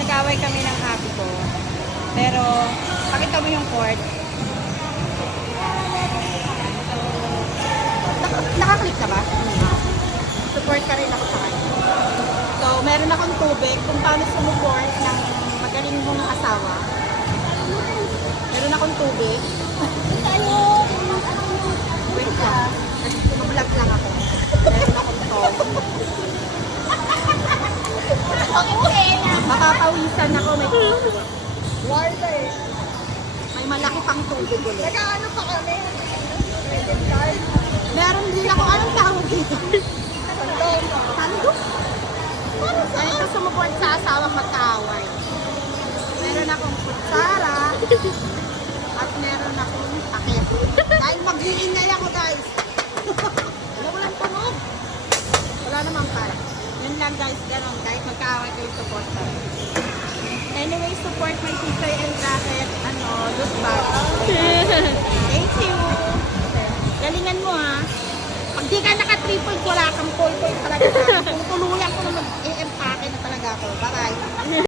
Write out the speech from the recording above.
nag-away kami ng happy ko. Pero, pakita mo yung cord. Nakaklik ka ba? Support ka rin ako sa kanya. So, meron akong tubig kung paano sumuport ng magaling mong asawa. Meron akong tubig. Wait lang. Mag-vlog lang ako. Meron akong tong. Mapapawisan ako. May malaki pang tubig ulit. Nag-ano pa kami? Credit card? Meron din ako. Anong tawag dito? Sandong. Sando? Ganito sumuport sa asawang magkaaway. Meron akong kutsara at meron akong takip. Dahil mag-iingay ako, guys. Walang tunog. Wala namang para. Yun lang, guys. Ganon. Kahit magkaaway kayo, support. Anyway, support my sister and